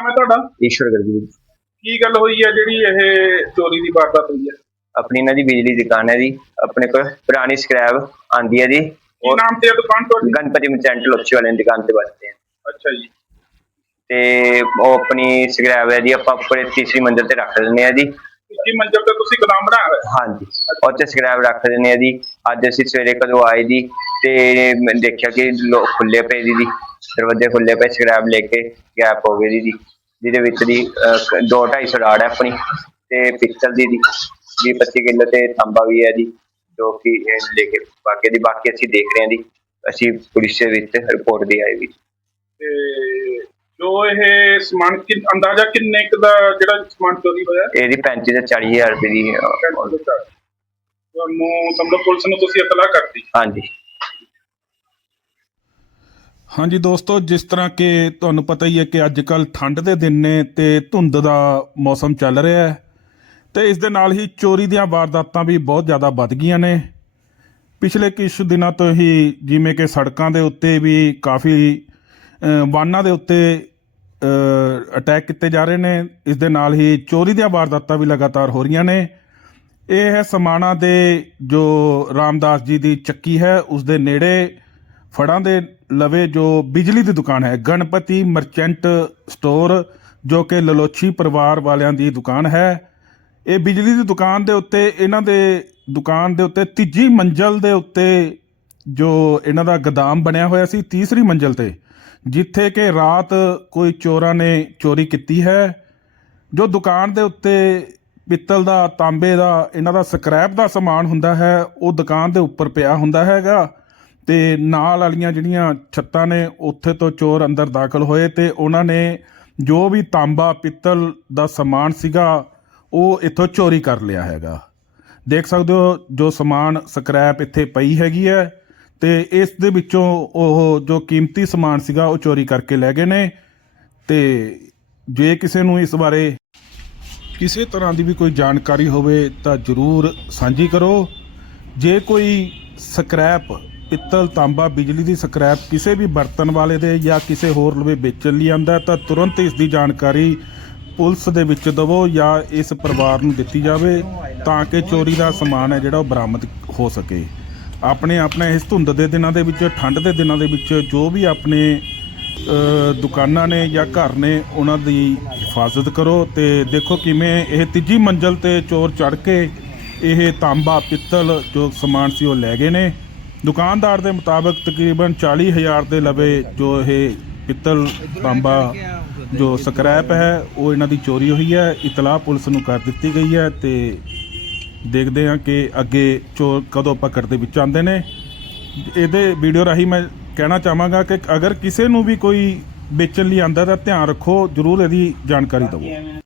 ਮੈਂ ਤੁਹਾਡਾ? ਈਸ਼ਵਰ ਗਰਗੀ ਕੀ ਗੱਲ ਹੋਈ ਹੈ ਜਿਹੜੀ ਇਹ ਚੋਰੀ ਦੀ ਵਾਰਦਾਤ ਹੋਈ ਹੈ? ਆਪਣੀ ਇਹਨਾਂ ਦੀ ਬਿਜਲੀ ਦੀ ਦੁਕਾਨ ਹੈ ਜੀ। ਆਪਣੇ ਕੋਲ ਪੁਰਾਣੀ ਸਕ੍ਰੈਪ ਆਂਦੀ ਹੈ ਜੀ। ਕੀ ਉਹ ਨਾਮ ਤੇ ਹੈ ਦੁਕਾਨ ਤੁਹਾਡੀ? ਗਣਪਤੀ ਮਚੈਂਟ ਲੋਚੀ ਵਾਲੇ ਦੀ ਦੁਕਾਨ ਤੇ ਵਸਦੇ ਆ। ਅੱਛਾ ਜੀ। ਤੇ ਉਹ ਆਪਣੀ ਸਕ੍ਰੈਪ ਹੈ ਜੀ ਆਪਾਂ ਉੱਪਰ ਤੀਸਰੀ ਮੰਜ਼ਿਲ ਤੇ ਰੱਖ ਦਿੰਦੇ ਆ ਜੀ। ਤੀਜੀ ਮੰਜ਼ਿਲ ਤੇ ਤੁਸੀਂ ਗੋਦਾਮ ਬਣਾਇਆ ਹੋਇਆ। ਹਾਂਜੀ। ਤੇ ਸਕ੍ਰੈਪ ਰੱਖ ਦਿੰਦੇ ਆ ਜੀ। ਅੱਜ ਅਸੀਂ ਸਵੇਰੇ ਕਦੋਂ ਆਏ ਜੀ ਤੇ ਮੈਂ ਦੇਖਿਆ ਕਿ ਲੋ- ਖੁੱਲੇ ਪਏ ਦੀ ਜੀ। ਦਰਵਾਜ਼ੇ ਖੁੱਲੇ ਪਏ ਸਕ੍ਰੈਪ ਲੈ ਕੇ ਗੈਪ ਹੋ ਗਈ ਦੀ ਜੀ। ਜਿਹਦੇ ਵਿੱਚ ਦੀ 2.5 ਰਾੜ ਹੈ ਆਪਣੀ ਤੇ ਪਿੱਤਲ ਦੀ ਦੀ 20 ਕਿਲੋ ਤੇ ਤਾਂਬਾ ਵੀ ਹੈ ਜੀ ਜੋ ਕਿ ਇਹ ਲੈ ਕੇ ਬਾਕੀ ਦੀ ਬਾਕੀ ਅਸੀਂ ਦੇਖ ਰਹੇ ਹਾਂ ਜੀ। ਅਸੀਂ ਪੁਲਿਸ ਦੇ ਵਿੱਚ ਰਿਪੋਰਟ ਦੀ ਆਈ ਵੀ। ਤੇ ਜੋ ਇਹ ਸਮਾਨ ਕਿ ਅੰਦਾਜ਼ਾ ਕਿੰਨੇ ਕੁ ਦਾ ਜਿਹੜਾ ਸਮਾਨ ਚੋਰੀ ਹੋਇਆ? ਇਹਦੀ 35 ਤੇ 40000 ਰੁਪਏ ਦੀ ਤੁਹਾਨੂੰ ਸਮਝੋ ਪੁਲਿਸ ਨੂੰ ਤੁਸੀਂ ਇਤਲਾਹ ਕਰਤੀ। ਹਾਂਜੀ। ਹਾਂਜੀ ਦੋਸਤੋ, ਜਿਸ ਤਰ੍ਹਾਂ ਕਿ ਤੁਹਾਨੂੰ ਪਤਾ ਹੀ ਹੈ ਕਿ ਅੱਜ ਕੱਲ ਠੰਡ ਦੇ ਦਿਨ ਨੇ ਤੇ ਧੁੰਦ ਦਾ ਮੌਸਮ ਚੱਲ ਰਿਹਾ ਹੈ ਤੇ ਇਸ ਦੇ ਨਾਲ ਹੀ ਚੋਰੀ ਦੀਆਂ ਵਾਰਦਾਤਾਂ ਵੀ ਬਹੁਤ ਜ਼ਿਆਦਾ ਵੱਧ ਗਈਆਂ ਨੇ। ਪਿਛਲੇ ਕੁਝ ਦਿਨਾਂ ਤੋਂ ਹੀ ਜਿਵੇਂ ਕਿ ਸੜਕਾਂ ਦੇ ਉੱਤੇ ਵੀ ਕਾਫੀ ਵਾਹਨਾਂ ਦੇ ਉੱਤੇ ਅਟੈਕ ਕੀਤੇ ਜਾ ਰਹੇ ਨੇ। ਇਸ ਦੇ ਨਾਲ ਹੀ ਚੋਰੀ ਦੀਆਂ ਵਾਰਦਾਤਾਂ ਵੀ ਲਗਾਤਾਰ ਹੋ ਰਹੀਆਂ ਨੇ। ਇਹ ਹੈ ਸਮਾਣਾ ਦੇ ਜੋ ਰਾਮਦਾਸ ਜੀ ਦੀ ਚੱਕੀ ਹੈ, ਉਸ ਦੇ ਨੇੜੇ ਫੜਾਂ ਦੇ ਲਵੇ ਜੋ ਬਿਜਲੀ ਦੀ ਦੁਕਾਨ ਹੈ। ਗਣਪਤੀ ਮਰਚੈਂਟ ਸਟੋਰ, ਜੋ ਕਿ ਲਲੋਚੀ ਪਰਿਵਾਰ ਵਾਲਿਆਂ ਦੀ ਦੁਕਾਨ ਹੈ। ਇਹ ਬਿਜਲੀ ਦੀ ਦੁਕਾਨ ਦੇ ਉੱਤੇ, ਇਹਨਾਂ ਦੇ ਦੁਕਾਨ ਦੇ ਉੱਤੇ, ਤੀਜੀ ਮੰਜ਼ਲ ਦੇ ਉੱਤੇ ਜੋ ਇਹਨਾਂ ਦਾ ਗਦਾਮ ਬਣਿਆ ਹੋਇਆ ਸੀ, ਤੀਸਰੀ ਮੰਜ਼ਲ ਤੇ, ਜਿੱਥੇ ਕਿ ਰਾਤ ਕੋਈ ਚੋਰਾਂ ਨੇ ਚੋਰੀ ਕੀਤੀ ਹੈ। ਜੋ ਦੁਕਾਨ ਦੇ ਉੱਤੇ ਪਿੱਤਲ ਦਾ, ਤਾਂਬੇ ਦਾ, ਇਹਨਾਂ ਦਾ ਸਕ੍ਰੈਪ ਦਾ ਸਮਾਨ ਹੁੰਦਾ ਹੈ, ਉਹ ਦੁਕਾਨ ਦੇ ਉੱਪਰ ਪਿਆ ਹੁੰਦਾ ਹੈਗਾ। ਤੇ ਨਾਲ ਵਾਲੀਆਂ ਜਿਹੜੀਆਂ ਛੱਤਾਂ ਨੇ, ਉੱਥੇ ਤੋਂ ਚੋਰ ਅੰਦਰ ਦਾਖਲ ਹੋਏ ਤੇ ਉਹਨਾਂ ਨੇ ਜੋ ਵੀ ਤਾਂਬਾ ਪਿੱਤਲ ਦਾ ਸਮਾਨ ਸੀਗਾ, ਉਹ ਇੱਥੋਂ ਚੋਰੀ ਕਰ ਲਿਆ ਹੈਗਾ। ਦੇਖ ਸਕਦੇ ਹੋ ਜੋ ਸਮਾਨ ਸਕ੍ਰੈਪ ਇੱਥੇ ਪਈ ਹੈਗੀ ਹੈ ਤੇ ਇਸ ਦੇ ਵਿੱਚੋਂ ਉਹ ਜੋ ਕੀਮਤੀ ਸਮਾਨ ਸੀਗਾ, ਉਹ ਚੋਰੀ ਕਰਕੇ ਲੈ ਗਏ ਨੇ ਤੇ ਜੇ ਕਿਸੇ ਨੂੰ ਇਸ ਬਾਰੇ ਕਿਸੇ ਤਰ੍ਹਾਂ ਦੀ ਵੀ ਕੋਈ ਜਾਣਕਾਰੀ ਹੋਵੇ ਤਾਂ ਜਰੂਰ ਸਾਂਝੀ ਕਰੋ। ਜੇ ਕੋਈ ਸਕ੍ਰੈਪ ਪਿੱਤਲ ਤਾਂਬਾ ਬਿਜਲੀ ਦੀ ਸਕ੍ਰੈਪ ਕਿਸੇ ਵੀ ਬਰਤਨ ਵਾਲੇ ਦੇ ਜਾਂ ਕਿਸੇ ਹੋਰ ਲਵੇ ਵੇਚਣ ਲਈ ਆਂਦਾ ਤਾਂ ਤੁਰੰਤ ਇਸ ਦੀ ਜਾਣਕਾਰੀ ਪੁਲਿਸ ਦੇ ਵਿੱਚ ਦਵੋ ਜਾਂ ਇਸ ਪਰਿਵਾਰ ਨੂੰ ਦਿੱਤੀ ਜਾਵੇ ਤਾਂ ਕਿ ਚੋਰੀ ਦਾ ਸਮਾਨ ਹੈ ਜਿਹੜਾ ਉਹ ਬਰਾਮਦ ਹੋ ਸਕੇ। ਆਪਣੇ ਆਪਣੇ ਇਸ ਧੁੰਦ ਦੇ ਦਿਨਾਂ ਦੇ ਵਿੱਚ, ਠੰਡ ਦੇ ਦਿਨਾਂ ਦੇ ਵਿੱਚ ਜੋ ਵੀ ਆਪਣੇ ਦੁਕਾਨਾਂ ਨੇ ਜਾਂ ਘਰ ਨੇ ਉਹਨਾਂ ਦੀ ਹਿਫਾਜ਼ਤ ਕਰੋ ਤੇ ਦੇਖੋ ਕਿਵੇਂ ਇਹ ਤੀਜੀ ਮੰਜ਼ਲ ਤੇ ਚੋਰ ਚੜ ਕੇ ਇਹ ਤਾਂਬਾ, ਪਿੱਤਲ ਜੋ ਸਮਾਨ ਸੀ ਉਹ ਲੈ ਗਏ ਨੇ। ਦੁਕਾਨਦਾਰ ਦੇ ਮੁਤਾਬਕ ਤਕਰੀਬਨ 40000 ਦੇ ਲਵੇ ਜੋ ਇਹ ਪਿੱਤਲ ਤਾਂਬਾ ਜੋ ਸਕ੍ਰੈਪ ਹੈ, ਉਹ ਇਹਨਾਂ ਦੀ ਚੋਰੀ ਹੋਈ ਹੈ। ਇਤਲਾਹ ਪੁਲਿਸ ਨੂੰ ਕਰ ਦਿੱਤੀ ਗਈ ਹੈ ਤੇ ਦੇਖਦੇ ਹਾਂ ਕਿ ਅੱਗੇ ਚੋਰ ਕਦੋਂ ਪਕੜ ਦੇ ਵਿੱਚ ਆਉਂਦੇ ਨੇ। ਇਹਦੇ ਵੀਡੀਓ ਰਾਹੀਂ ਮੈਂ ਕਹਿਣਾ ਚਾਹਾਂਗਾ ਕਿ ਅਗਰ ਕਿਸੇ ਨੂੰ ਵੀ ਕੋਈ ਵੇਚਣ ਲਈ ਆਂਦਾ ਤਾਂ ਧਿਆਨ ਰੱਖੋ, ਜਰੂਰ ਇਹਦੀ ਜਾਣਕਾਰੀ ਦਿਵੋ